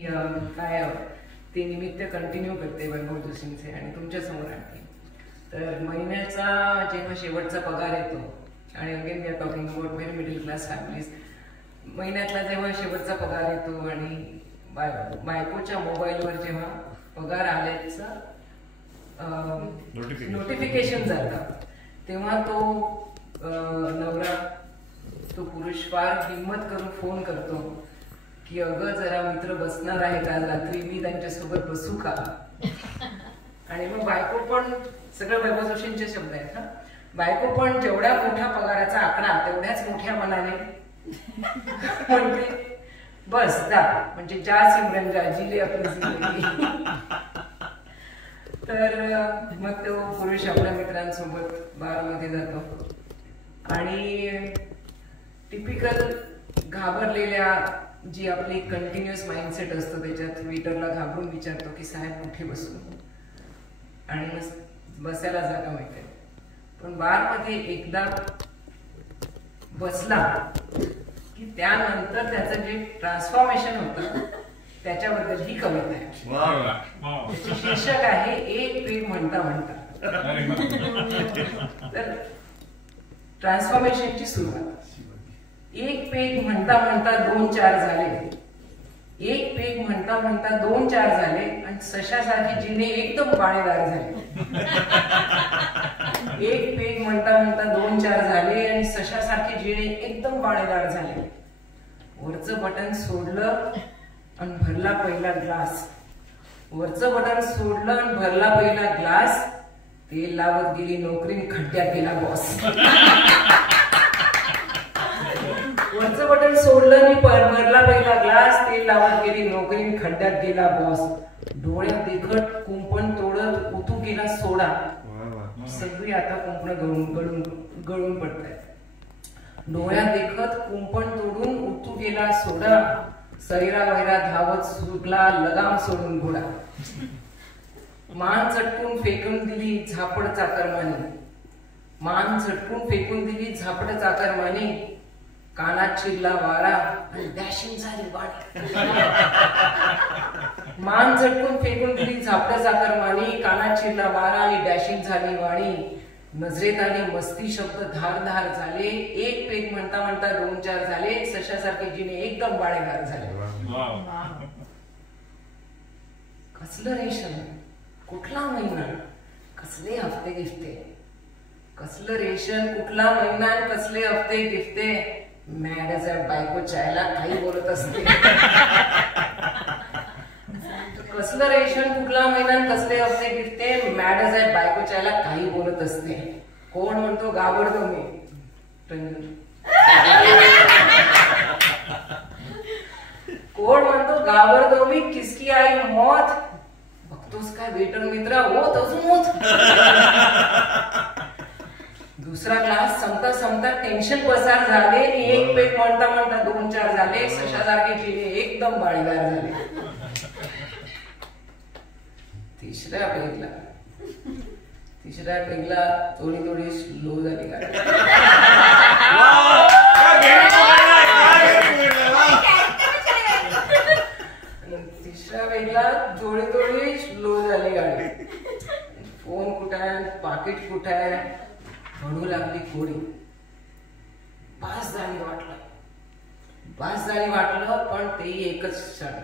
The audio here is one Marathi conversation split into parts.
काय ते निमित्त कंटिन्यू करते वैभव जोशींचे आणि तुमच्या समोर आणते. तर महिन्याचा जेव्हा शेवटचा पगार येतो आणि again we are talking about very middle class families, महिन्यातला जेव्हा शेवटचा पगार येतो आणि बायकोच्या मोबाईलवर जेव्हा पगार आल्याचं नोटिफिकेशन जातं तेव्हा तो नवरा तो पुरुष फार हिम्मत करून फोन करतो की अगं जरा मित्र बसणार आहेत आज रात्री, मी त्यांच्यासोबत बसू का? आणि मग बायको पण, सगळं वैभव जोशींचे शब्द आहेत हा, बायको पण जेवढ्या मोठ्या पगाराचा आकडा तेवढ्याच मोठ्या मनाने म्हणते बस जा, म्हणजे जा सिमरन जा, जिले आपली जिंदगी. तर मग तो पुरुष आपल्या मित्रांसोबत बारमध्ये जातो आणि टिपिकल घाबरलेल्या जी आपली कंटिन्युअस माइंडसेट असतो त्याच्यात वेटरला घाबरून विचारतो की साहेब कुठे बसू, आणि मग बसायला जागा मिळते. पण बारमध्ये एकदा बसला की त्यानंतर त्याचं जे ट्रान्सफॉर्मेशन होतं त्याच्याबद्दल ही कविता आहे. त्याचे शीर्षक आहे एक पेग म्हणता म्हणता. तर ट्रान्सफॉर्मेशनची सुरुवात. एक पेग म्हणता म्हणता 2-4 झाले, एक पेग म्हणता म्हणता 2-4 झाले आणि सशासारखे जिने एकदम बाळेदार झाले. एक पेग म्हणता म्हणता 2-4 झाले आणि सशासारखे जिने एकदम बाळेदार झाले. वरचं बटन सोडलं आणि भरला पहिला ग्लास. वरचं बटन सोडलं आणि भरला पहिला ग्लास. तेल लावत गेली नोकरी, खड्ड्यात गेला बॉस. वरचं बटन सोडलं आणि भरला पहिला ग्लास. तेल लावत गेली नोकरी, खड्ड्यात गेला बॉस. डोळ्यात देखत कुंपण तोडत उतू गेला सोडा. सगळी आता कुंपण गळून पडतायत. डोळ्यात देखत कुंपण तोडून उतू गेला सोडा. सैरा वैरा धावत सुटला लगाम सोडून घोडा. मान चटकून फेकून दिली झापड चाकरमानी. मान झटकून फेकून दिली झापड चाकरमानी. कानात शिरला वारा आणि डॅशिंग झाली वाणी. मान झटकून फेकून दिली झापड चाकरमानी. कानात शिरला वारा आणि डॅशिंग झाली वाणी. नजरेत आली मस्ती शब्द धारधार झाले. एक पेग म्हणता म्हणता 2-4 झाले. सशासारखे जिने एकदम बाळेदार झाले. कसलं रेशन, कुठला महिना, कसले हफ्ते गिफ्ते. कसलं रेशन, कुठला महिना, कसले हफ्ते गिफ्ते. मॅडच बायको चायला काही बोलत असते. कसलं रेशन, कुठला महिना, कसले हफ्ते गिफ्ते. मॅडच आहे बायको चायला काही बोलत असते. कोण म्हणतो घाबरतो मी. कोण म्हणतो घाबरतो मी, किसकी आई मौत. बघतोस काय वेटर मित्रा, होत अजून होत. दुसरा ग्लास संपता संपता टेन्शन पसार झाले. एक पेग म्हणता म्हणता 2-4 झाले. सशासारखे जिने एकदम बाळीदार झाले. तिसऱ्या पेगला थोडी थोडी स्लो झाली गाडी. तिसऱ्या पेगला थोडी थोडी स्लो झाली गाडी. फोन कुठे आहे, पाकिट कुठे आहे, म्हणू लागली कोडी. बास झाली वाटलं पण तेही एकच क्षण.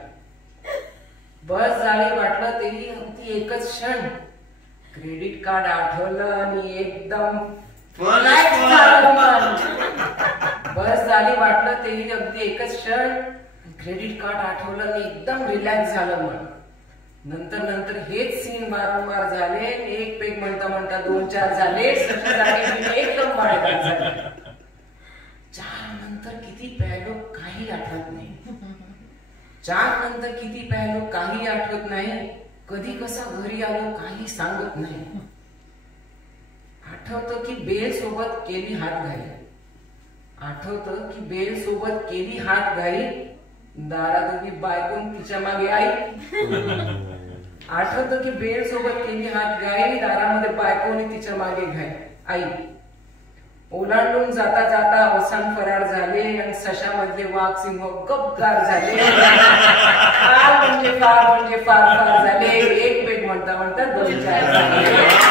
बस झाली वाटलं तेही अगदी एकच क्षण. क्रेडिट कार्ड आठवलं आणि एकदम बस झाली वाटलं तेही अगदी एकच क्षण. क्रेडिट कार्ड आठवलं आणि एकदम रिलॅक्स झालं मन. नंतर हेच सीन वारंवार झाले. एक पेग म्हणता म्हणता 2-4 झाले. एकदम बाळेदार झाले. 4 नंतर किती प्यायलो काही आठवत नाही. 4 नंतर किती प्यायलो काही आठवत नाही. कधी कसा घरी आलो काही सांगत नाही. आठवतं की बेल सोबत केली हातघाई. आठवतं की बेल सोबत केली हातघाई. दारात उभी बायकोन तिच्या मागे आई. आठवतं की बेल सोबत केली हातघाई. दारामध्ये बायकोने तिच्या मागे आई. ओलांडून जाता जाता अवसान फरार झाले आणि सशामधले वाघ सिंह गपगार झाले. म्हणजे फार फार झाले. एक पेग म्हणता म्हणता 2-4 झाले.